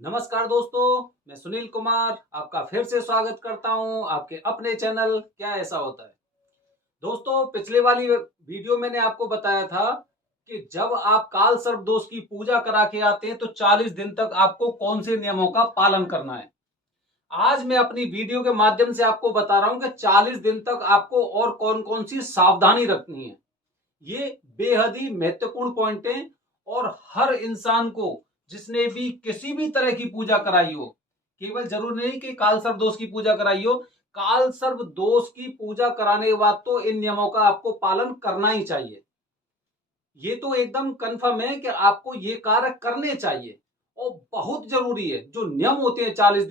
नमस्कार दोस्तों, मैं सुनील कुमार आपका फिर से स्वागत करता हूं आपके अपने चैनल क्या ऐसा होता है। दोस्तों, पिछले वाली वीडियो मैंने आपको बताया था कि जब आप काल सर्प दोष की पूजा करा के आते हैं तो 40 दिन तक आपको कौन से नियमों का पालन करना है। आज मैं अपनी वीडियो के माध्यम से आपको बता रहा हूं कि 40 दिन तक आपको और कौन कौन सी सावधानी रखनी है। ये बेहद ही महत्वपूर्ण पॉइंट है और हर इंसान को जिसने भी किसी भी तरह की पूजा कराई हो, केवल जरूरी नहीं कि काल सर्प दोष की पूजा कराई हो, काल सर्प दोष की पूजा कराने के बाद तो इन नियमों का आपको पालन करना ही चाहिए। ये तो एकदम कंफर्म है कि आपको ये कार्य करने चाहिए और बहुत जरूरी है। जो नियम होते हैं 40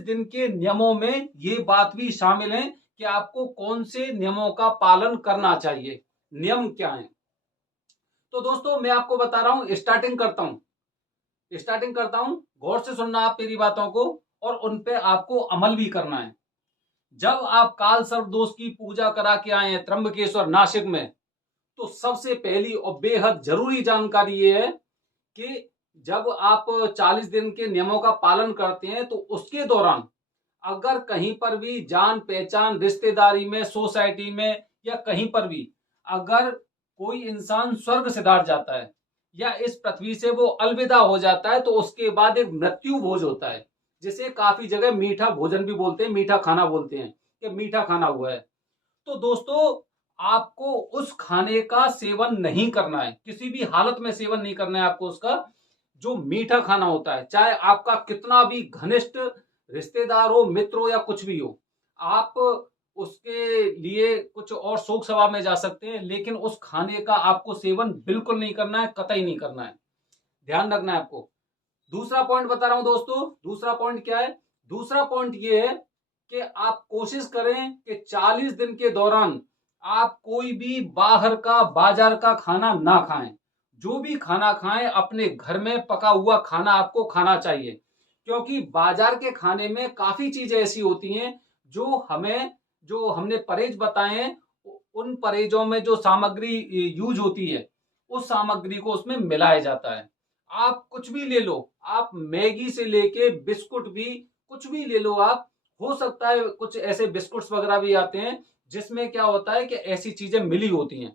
दिन के नियमों में ये बात भी शामिल है कि आपको कौन से नियमों का पालन करना चाहिए। नियम क्या है? तो दोस्तों, मैं आपको बता रहा हूं, स्टार्टिंग करता हूं। गौर से सुनना आप मेरी बातों को और उन पे आपको अमल भी करना है। जब आप काल सर्प दोष की पूजा करा के आए हैं त्र्यंबकेश्वर नासिक में, तो सबसे पहली और बेहद जरूरी जानकारी ये है कि जब आप 40 दिन के नियमों का पालन करते हैं तो उसके दौरान अगर कहीं पर भी जान पहचान रिश्तेदारी में, सोसाइटी में या कहीं पर भी अगर कोई इंसान स्वर्ग सिधार जाता है या इस पृथ्वी से वो अलविदा हो जाता है तो उसके बाद एक मृत्यु भोज होता है, जिसे काफी जगह मीठा भोजन भी बोलते हैं, मीठा खाना बोलते हैं कि मीठा खाना हुआ है। तो दोस्तों, आपको उस खाने का सेवन नहीं करना है, किसी भी हालत में सेवन नहीं करना है आपको उसका। जो मीठा खाना होता है, चाहे आपका कितना भी घनिष्ठ रिश्तेदार हो, मित्र हो या कुछ भी हो, आप उसके लिए कुछ और शोक सभा में जा सकते हैं, लेकिन उस खाने का आपको सेवन बिल्कुल नहीं करना है, कतई नहीं करना है। ध्यान रखना है आपको। दूसरा पॉइंट बता रहा हूं दोस्तों। दूसरा पॉइंट क्या है? दूसरा पॉइंट ये है कि आप कोशिश करें कि 40 दिन के दौरान आप कोई भी बाहर का, बाजार का खाना ना खाएं। जो भी खाना खाएं अपने घर में पका हुआ खाना आपको खाना चाहिए, क्योंकि बाजार के खाने में काफी चीजें ऐसी होती हैं जो हमने परहेज बताए हैं, उन परहेजों में जो सामग्री यूज होती है उस सामग्री को उसमें मिलाया जाता है। आप कुछ भी ले लो, आप मैगी से लेके बिस्कुट भी, कुछ भी ले लो आप। हो सकता है कुछ ऐसे बिस्कुट्स वगैरह भी आते हैं जिसमें क्या होता है कि ऐसी चीजें मिली होती हैं।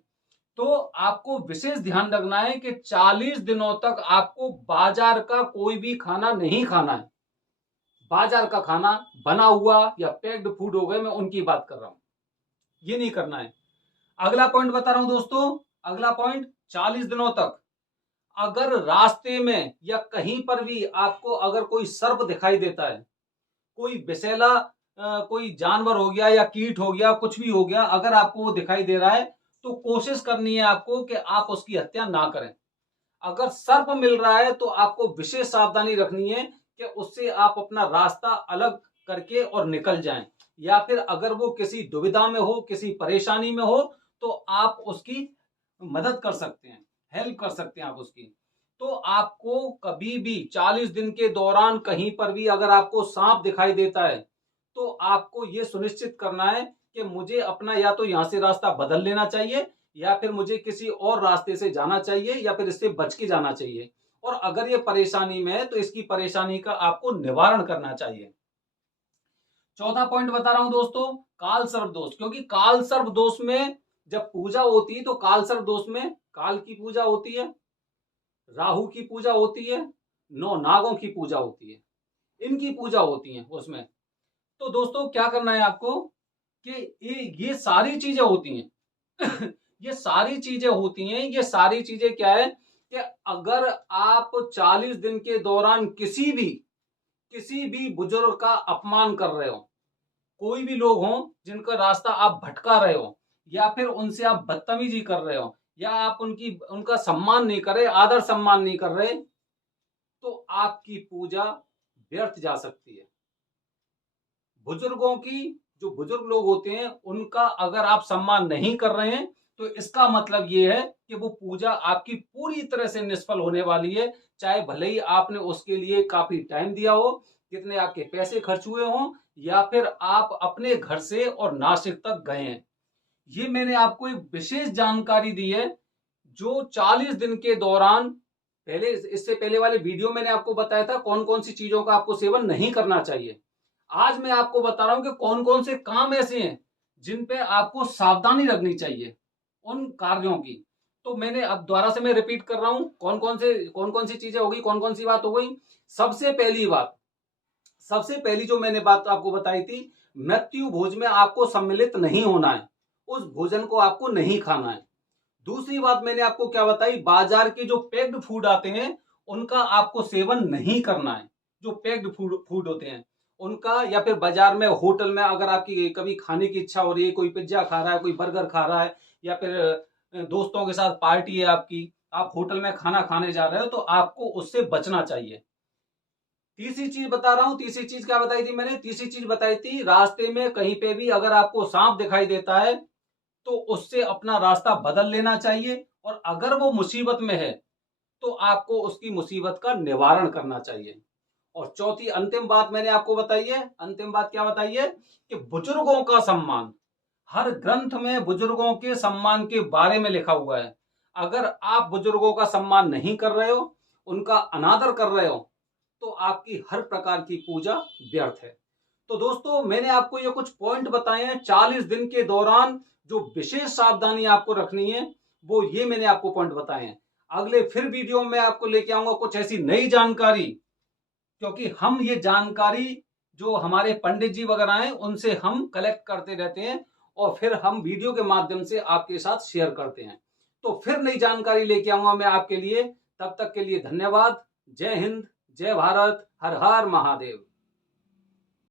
तो आपको विशेष ध्यान रखना है कि 40 दिनों तक आपको बाजार का कोई भी खाना नहीं खाना है। बाजार का खाना बना हुआ या पैक्ड फूड हो गए, मैं उनकी बात कर रहा हूं, ये नहीं करना है। अगला पॉइंट बता रहा हूं दोस्तों। अगला पॉइंट, 40 दिनों तक अगर रास्ते में या कहीं पर भी आपको अगर कोई सर्प दिखाई देता है, कोई विषैला कोई जानवर हो गया या कीट हो गया, कुछ भी हो गया, अगर आपको वो दिखाई दे रहा है तो कोशिश करनी है आपको कि आप उसकी हत्या ना करें। अगर सर्प मिल रहा है तो आपको विशेष सावधानी रखनी है कि उससे आप अपना रास्ता अलग करके और निकल जाएं। या फिर अगर वो किसी दुविधा में हो, किसी परेशानी में हो, तो आप उसकी मदद कर सकते हैं, हेल्प कर सकते हैं आप उसकी। तो आपको कभी भी 40 दिन के दौरान कहीं पर भी अगर आपको सांप दिखाई देता है तो आपको ये सुनिश्चित करना है कि मुझे अपना या तो यहां से रास्ता बदल लेना चाहिए या फिर मुझे किसी और रास्ते से जाना चाहिए या फिर इससे बच के जाना चाहिए। और अगर ये परेशानी में है तो इसकी परेशानी का आपको निवारण करना चाहिए। चौथा पॉइंट बता रहा हूं दोस्तों, काल सर्प दोष। क्योंकि काल सर्प दोष में जब पूजा होती है तो काल सर्प दोष में काल की पूजा होती है, राहु की पूजा होती है, नौ नागों की पूजा होती है, इनकी पूजा होती है उसमें। तो दोस्तों, क्या करना है आपको कि ये सारी चीजें होती हैं ये सारी चीजें होती हैं, ये सारी चीजें क्या है कि अगर आप 40 दिन के दौरान किसी भी बुजुर्ग का अपमान कर रहे हो, कोई भी लोग हों जिनका रास्ता आप भटका रहे हो या फिर उनसे आप बदतमीजी कर रहे हो या आप उनका सम्मान नहीं कर रहे, आदर सम्मान नहीं कर रहे, तो आपकी पूजा व्यर्थ जा सकती है। बुजुर्गों की, जो बुजुर्ग लोग होते हैं उनका अगर आप सम्मान नहीं कर रहे हैं तो इसका मतलब ये है कि वो पूजा आपकी पूरी तरह से निष्फल होने वाली है। चाहे भले ही आपने उसके लिए काफी टाइम दिया हो, कितने आपके पैसे खर्च हुए हों, या फिर आप अपने घर से और नासिक तक गए हैं। ये मैंने आपको एक विशेष जानकारी दी है। जो 40 दिन के दौरान पहले इससे पहले वाले वीडियो मैंने आपको बताया था कौन कौन सी चीजों का आपको सेवन नहीं करना चाहिए। आज मैं आपको बता रहा हूं कि कौन कौन से काम ऐसे हैं जिन पे आपको सावधानी रखनी चाहिए उन कार्यों की। तो मैंने अब दोबारा से मैं रिपीट कर रहा हूं कौन कौन सी चीजें हो गई, कौन कौन सी बात हो गई। सबसे पहली जो मैंने बात आपको बताई थी, मृत्यु भोज में आपको सम्मिलित नहीं होना है, उस भोजन को आपको नहीं खाना है। दूसरी बात मैंने आपको क्या बताई, बाजार के जो पैक्ड फूड आते हैं उनका आपको सेवन नहीं करना है। जो पैक्ड फूड होते हैं उनका, या फिर बाजार में होटल में अगर आपकी कभी खाने की इच्छा हो रही है, कोई पिज्जा खा रहा है, कोई बर्गर खा रहा है, या फिर दोस्तों के साथ पार्टी है आपकी, आप होटल में खाना खाने जा रहे हो, तो आपको उससे बचना चाहिए। तीसरी चीज बता रहा हूं, तीसरी चीज क्या बताई थी मैंने, तीसरी चीज बताई थी रास्ते में कहीं पे भी अगर आपको सांप दिखाई देता है तो उससे अपना रास्ता बदल लेना चाहिए, और अगर वो मुसीबत में है तो आपको उसकी मुसीबत का निवारण करना चाहिए। और चौथी अंतिम बात मैंने आपको बताई है, अंतिम बात क्या बताई है कि बुजुर्गों का सम्मान, हर ग्रंथ में बुजुर्गों के सम्मान के बारे में लिखा हुआ है। अगर आप बुजुर्गों का सम्मान नहीं कर रहे हो, उनका अनादर कर रहे हो, तो आपकी हर प्रकार की पूजा व्यर्थ है। तो दोस्तों मैंने आपको ये कुछ पॉइंट बताए हैं 40 दिन के दौरान जो विशेष सावधानी आपको रखनी है, वो ये मैंने आपको पॉइंट बताए हैं। अगले फिर वीडियो में आपको लेके आऊंगा कुछ ऐसी नई जानकारी, क्योंकि हम ये जानकारी जो हमारे पंडित जी वगैरह हैं उनसे हम कलेक्ट करते रहते हैं और फिर हम वीडियो के माध्यम से आपके साथ शेयर करते हैं। तो फिर नई जानकारी लेके आऊंगा मैं आपके लिए। तब तक के लिए धन्यवाद। जय हिंद, जय भारत, हर हर महादेव।